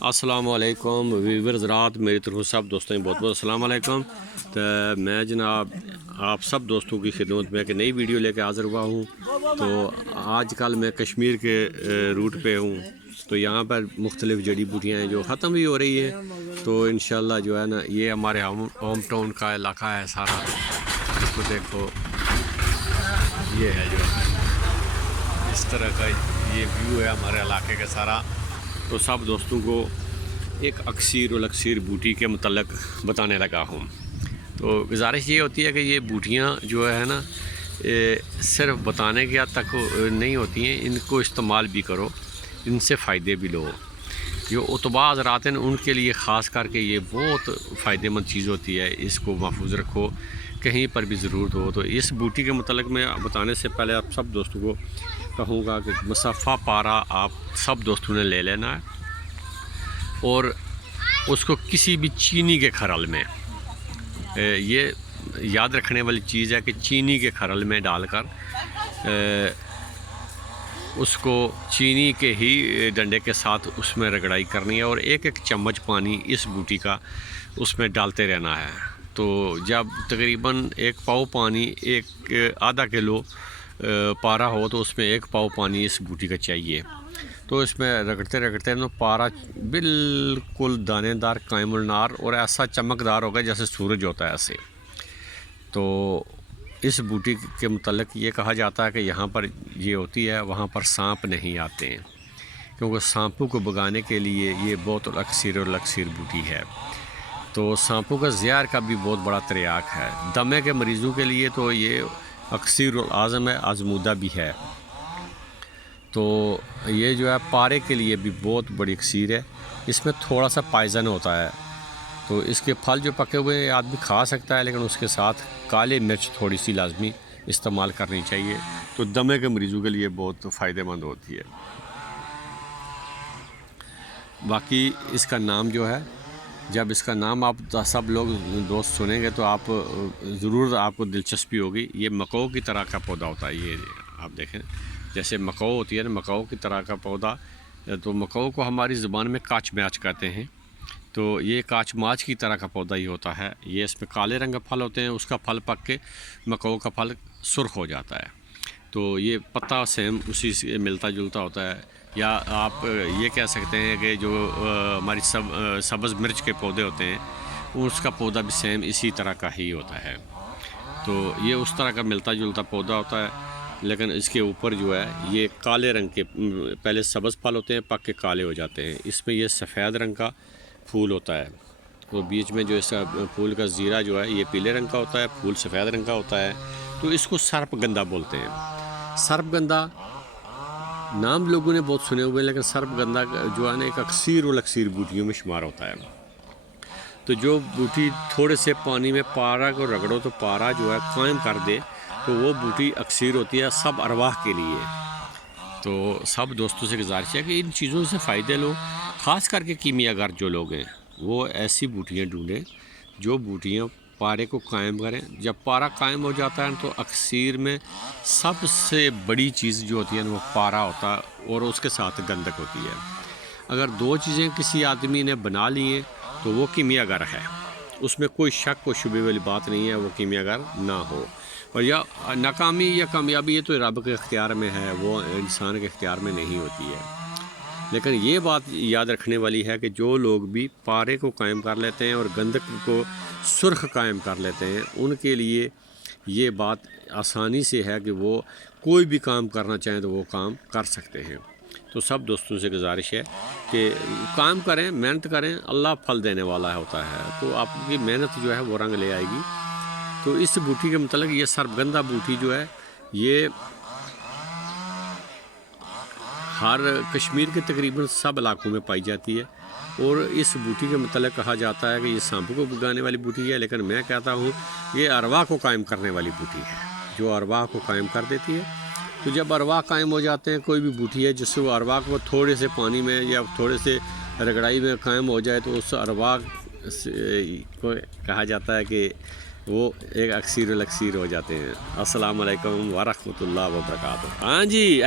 السلام علیکم ویورز رات میری طرف سب دوستوں بہت بہت السلام علیکم۔ تو میں جناب آپ سب دوستوں کی خدمت میں ایک نئی ویڈیو لے کے حاضر ہوا ہوں۔ تو آج کل میں کشمیر کے روٹ پہ ہوں، تو یہاں پر مختلف جڑی بوٹیاں ہیں جو ختم بھی ہو رہی ہیں۔ تو انشاءاللہ جو ہے نا یہ ہمارے ہوم ٹاؤن کا علاقہ ہے سارا، اس کو دیکھو یہ ہے جو اس طرح کا یہ ویو ہے ہمارے علاقے کا سارا۔ تو سب دوستوں کو ایک اکثیر الاکثیر بوٹی کے متعلق بتانے لگا ہوں۔ تو گزارش یہ ہوتی ہے کہ یہ بوٹیاں جو ہے نا صرف بتانے کے حد تک نہیں ہوتی ہیں، ان کو استعمال بھی کرو، ان سے فائدے بھی لو۔ جو اتباع حضرات ہیں ان کے لیے خاص کر کے یہ بہت فائدہ مند چیز ہوتی ہے، اس کو محفوظ رکھو کہیں پر بھی ضرورت ہو۔ تو اس بوٹی کے متعلق میں بتانے سے پہلے آپ سب دوستوں کو کہوں گا کہ مصفہ پارا آپ سب دوستوں نے لے لینا ہے، اور اس کو کسی بھی چینی کے کھرل میں، یہ یاد رکھنے والی چیز ہے کہ چینی کے کھرل میں ڈال کر اس کو چینی کے ہی ڈنڈے کے ساتھ اس میں رگڑائی کرنی ہے، اور ایک ایک چمچ پانی اس بوٹی کا اس میں ڈالتے رہنا ہے۔ تو جب تقریباً ایک پاؤ پانی، ایک آدھا کلو پارا ہو تو اس میں ایک پاؤ پانی اس بوٹی کا چاہیے۔ تو اس میں رگڑتے رگڑتے پارا بالکل دانے دار قائم النار اور ایسا چمکدار ہوگا جیسے سورج ہوتا ہے ایسے۔ تو اس بوٹی کے متعلق یہ کہا جاتا ہے کہ یہاں پر یہ ہوتی ہے، وہاں پر سانپ نہیں آتے ہیں، کیونکہ سانپوں کو بھگانے کے لیے یہ بہت الاکثیر بوٹی ہے۔ تو سانپوں کا زہر کا بھی بہت بڑا تریاک ہے۔ دمے کے مریضوں کے لیے تو یہ اکثیر الاعظم ہے، آزمودہ بھی ہے۔ تو یہ جو ہے پارے کے لیے بھی بہت بڑی اکثیر ہے۔ اس میں تھوڑا سا پائزن ہوتا ہے، تو اس کے پھل جو پکے ہوئے آدمی کھا سکتا ہے، لیکن اس کے ساتھ کالے مرچ تھوڑی سی لازمی استعمال کرنی چاہیے۔ تو دمے کے مریضوں کے لیے بہت فائدہ مند ہوتی ہے۔ باقی اس کا نام جو ہے، جب اس کا نام آپ سب لوگ دوست سنیں گے تو آپ ضرور آپ کو دلچسپی ہوگی۔ یہ مکو کی طرح کا پودا ہوتا ہے، یہ آپ دیکھیں جیسے مکو ہوتی ہے نا، مکو کی طرح کا پودا۔ تو مکو کو ہماری زبان میں کاچ میچ کہتے ہیں۔ تو یہ کاچ ماچ کی طرح کا پودا ہی ہوتا ہے۔ یہ اس میں کالے رنگ کا پھل ہوتے ہیں، اس کا پھل پک کے مکو کا پھل سرخ ہو جاتا ہے۔ تو یہ پتا سیم اسی سے ملتا جلتا ہوتا ہے، یا آپ یہ کہہ سکتے ہیں کہ جو ہماری سبز مرچ کے پودے ہوتے ہیں اس کا پودا بھی سیم اسی طرح کا ہی ہوتا ہے۔ تو یہ اس طرح کا ملتا جلتا پودا ہوتا ہے، لیکن اس کے اوپر جو ہے یہ کالے رنگ کے پہلے سبز پھل ہوتے ہیں، پک کے کالے ہو جاتے ہیں۔ اس میں یہ سفید رنگ کا پھول ہوتا ہے، تو بیچ میں جو اس کا پھول کا زیرہ جو ہے یہ پیلے رنگ کا ہوتا ہے، پھول سفید رنگ کا ہوتا ہے۔ تو اس کو سرپ گندہ بولتے ہیں۔ سرپ گندہ نام لوگوں نے بہت سنے ہوئے، لیکن سرپ گندہ جو ہے نا ایک اکثیر الاکثیر بوٹیوں میں شمار ہوتا ہے۔ تو جو بوٹی تھوڑے سے پانی میں پارا کو رگڑو تو پارا جو ہے قائم کر دے، تو وہ بوٹی اکثیر ہوتی ہے سب ارواح کے لیے۔ تو سب دوستوں سے گزارش ہے کہ ان چیزوں سے فائدے لو، خاص کر کے کیمیا گر جو لوگ ہیں وہ ایسی بوٹیاں ڈھونڈیں جو بوٹیاں پارے کو قائم کریں۔ جب پارا قائم ہو جاتا ہے تو اکثیر میں سب سے بڑی چیز جو ہوتی ہے وہ پارا ہوتا ہے، اور اس کے ساتھ گندک ہوتی ہے۔ اگر دو چیزیں کسی آدمی نے بنا لی ہیں تو وہ کیمیا گر ہے، اس میں کوئی شک و شبہ والی بات نہیں ہے، وہ کیمیا گر نہ ہو۔ اور یا ناکامی یا کامیابی یہ تو رب کے اختیار میں ہے، وہ انسان کے اختیار میں نہیں ہوتی ہے۔ لیکن یہ بات یاد رکھنے والی ہے کہ جو لوگ بھی پارے کو قائم کر لیتے ہیں اور گندک کو سرخ قائم کر لیتے ہیں، ان کے لیے یہ بات آسانی سے ہے کہ وہ کوئی بھی کام کرنا چاہیں تو وہ کام کر سکتے ہیں۔ تو سب دوستوں سے گزارش ہے کہ کام کریں، محنت کریں، اللہ پھل دینے والا ہوتا ہے، تو آپ کی محنت جو ہے وہ رنگ لے آئے گی۔ تو اس بوٹی کے متعلق یہ سرپگندہ بوٹی جو ہے یہ ہر کشمیر کے تقریباً سب علاقوں میں پائی جاتی ہے، اور اس بوٹی کے متعلق کہا جاتا ہے کہ یہ سانپوں کو بھگانے والی بوٹی ہے، لیکن میں کہتا ہوں یہ ارواح کو قائم کرنے والی بوٹی ہے، جو ارواح کو قائم کر دیتی ہے۔ تو جب ارواح قائم ہو جاتے ہیں، کوئی بھی بوٹی ہے جس سے وہ ارواح کو تھوڑے سے پانی میں یا تھوڑے سے رگڑائی میں قائم ہو جائے، تو اس ارواح کو کہا جاتا ہے کہ وہ ایک اکثیر الاکثیر ہو جاتے ہیں۔ السلام علیکم ورحمۃ اللہ وبرکاتہ۔ ہاں جی